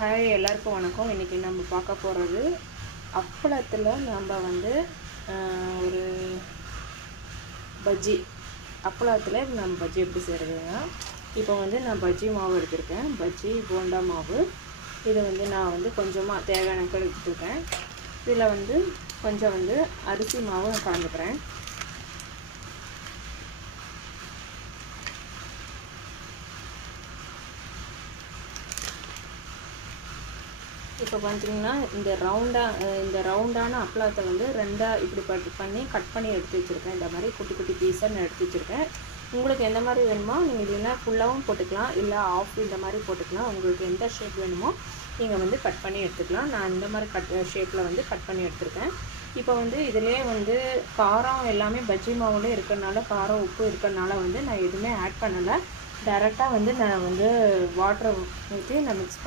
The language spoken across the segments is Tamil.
ஹாய் எல்லாருக்கும் வணக்கம். இன்றைக்கி நம்ம பார்க்க போகிறது அப்பளத்தில் நம்ம வந்து ஒரு பஜ்ஜி அப்பளத்தில் நம்ம பஜ்ஜி எப்படி செய்கிறதுங்க. இப்போ வந்து நான் பஜ்ஜி மாவு எடுத்திருக்கேன், பஜ்ஜி போண்டா மாவு. இதை வந்து நான் வந்து கொஞ்சமாக தேவையான எடுத்துருக்கேன். இதில் வந்து கொஞ்சம் வந்து அரிசி மாவு கலந்துக்கிறேன். இப்போ பார்த்தீங்கன்னா இந்த ரவுண்டான அப்பளத்தை வந்து ரெண்டாக இப்படி பண்ணி கட் பண்ணி எடுத்து வச்சுருக்கேன். இந்த மாதிரி குட்டி குட்டி பீஸாக நான் எடுத்து வச்சுருக்கேன். உங்களுக்கு எந்த மாதிரி வேணுமோ நீங்கள் இல்லைன்னா ஃபுல்லாகவும் போட்டுக்கலாம், இல்லை ஆஃப் இந்த மாதிரி போட்டுக்கலாம். உங்களுக்கு எந்த ஷேப் வேணுமோ நீங்கள் வந்து கட் பண்ணி எடுத்துக்கலாம். நான் இந்த மாதிரி ஷேப்பில் வந்து கட் பண்ணி எடுத்துருக்கேன். இப்போ வந்து இதிலே வந்து காரம் எல்லாமே பஜ்ஜி மாவுலேயே இருக்கிறனால, காரம் உப்பு இருக்கிறனால வந்து நான் எதுவுமே ஆட் பண்ணலை. டைரெக்டாக வந்து நான் வந்து வாட்டரை ஊற்றி நான் மிக்ஸ்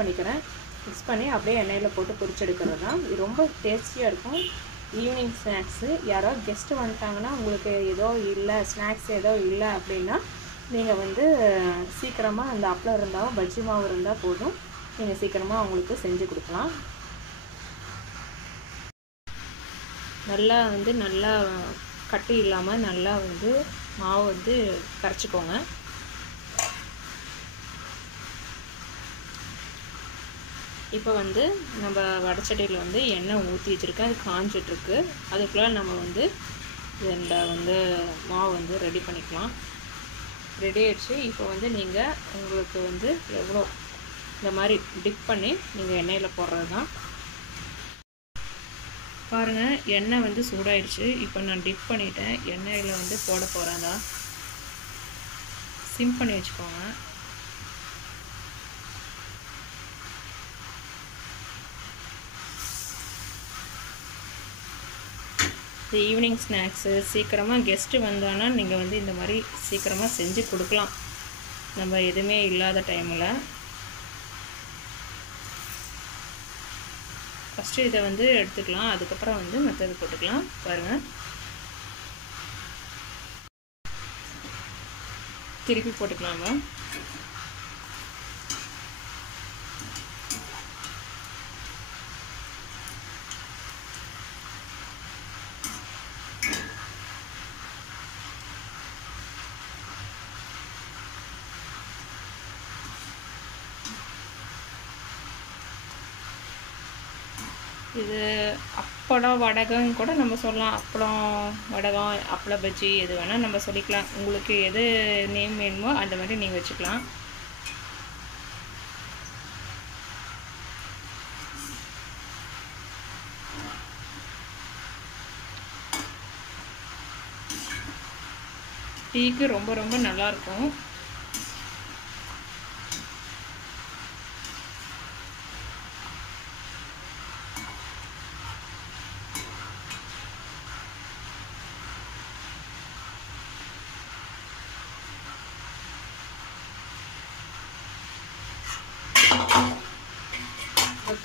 பண்ணி அப்படியே எண்ணெயில் போட்டு பொரிச்செடுக்கிறது தான். இது ரொம்ப டேஸ்டியாக இருக்கும். ஈவினிங் ஸ்நாக்ஸு யாரோ கெஸ்ட்டு வந்துட்டாங்கன்னா, உங்களுக்கு ஸ்நாக்ஸ் ஏதோ இல்லை அப்படின்னா நீங்கள் வந்து சீக்கிரமாக அந்த அப்பளம் இருந்தாலும் பஜ்ஜி மாவு இருந்தால் போதும், நீங்கள் சீக்கிரமாக அவங்களுக்கு செஞ்சு கொடுக்கலாம். நல்லா கட்டி இல்லாமல் நல்லா வந்து மாவு வந்து கரைச்சிக்கோங்க. இப்போ வந்து நம்ம வடச்சட்டியில் வந்து எண்ணெய் ஊற்றி வச்சுருக்கேன், அது காஞ்சிட்ருக்கு. அதுக்குள்ளே நம்ம வந்து இதில் வந்து மாவு வந்து ரெடி பண்ணிக்கலாம். ரெடி ஆகிடுச்சு. இப்போ வந்து நீங்கள் உங்களுக்கு வந்து எவ்வளோ இந்த மாதிரி டிப் பண்ணி நீங்கள் எண்ணெயில் போடுறது தான். பாருங்கள், எண்ணெய் வந்து சூடாயிடுச்சு. இப்போ நான் டிப் பண்ணிவிட்டேன், எண்ணெயில் வந்து போட போகிறேன் தான். சிம் பண்ணி வச்சுக்கோங்க. ஈவினிங் ஸ்நாக்ஸு சீக்கிரமாக கெஸ்ட்டு வந்தானா நீங்கள் வந்து இந்த மாதிரி சீக்கிரமாக செஞ்சு கொடுக்கலாம், நம்ம எதுவுமே இல்லாத டைமில். ஃபஸ்ட்டு இதை வந்து எடுத்துக்கலாம், அதுக்கப்புறம் வந்து மற்றது போட்டுக்கலாம். பாருங்கள், திருப்பி போட்டுக்கலாங்க. இது அப்பளம் வடகம் கூட நம்ம சொல்லலாம். அப்பளம் வடகம், அப்பள பஜ்ஜி எது வேணால் நம்ம சொல்லிக்கலாம். உங்களுக்கு எது நேம் வேணுமோ அந்த மாதிரி நீங்கள் வச்சுக்கலாம். டீக்கு ரொம்ப ரொம்ப நல்லாயிருக்கும்.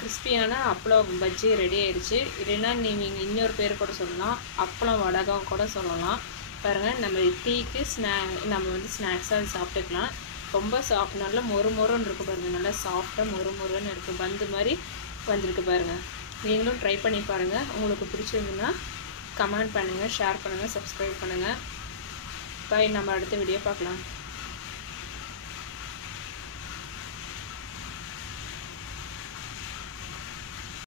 கிறிஸ்பியான அப்பளம் பஜ்ஜி ரெடி ஆயிடுச்சு. இல்லைன்னா நீங்கள் இன்னொரு பேர் கூட சொல்லலாம், அப்பளம் வடகம் கூட சொல்லலாம். பாருங்கள், நம்ம டீக்கு நம்ம வந்து ஸ்நாக்ஸாக சாப்பிட்டுக்கலாம். ரொம்ப சாஃப்ட், நல்லா மொறுன்னு இருக்குது பாருங்கள். நல்லா சாஃப்டாக மொறுன்னு இருக்குது, பந்து மாதிரி வந்திருக்கு பாருங்கள். நீங்களும் ட்ரை பண்ணி பாருங்கள். உங்களுக்கு பிடிச்சிருந்துன்னா கமெண்ட் பண்ணுங்கள், ஷேர் பண்ணுங்கள், சப்ஸ்கிரைப் பண்ணுங்கள். பாய், நம்ம அடுத்த வீடியோ பார்க்கலாம்.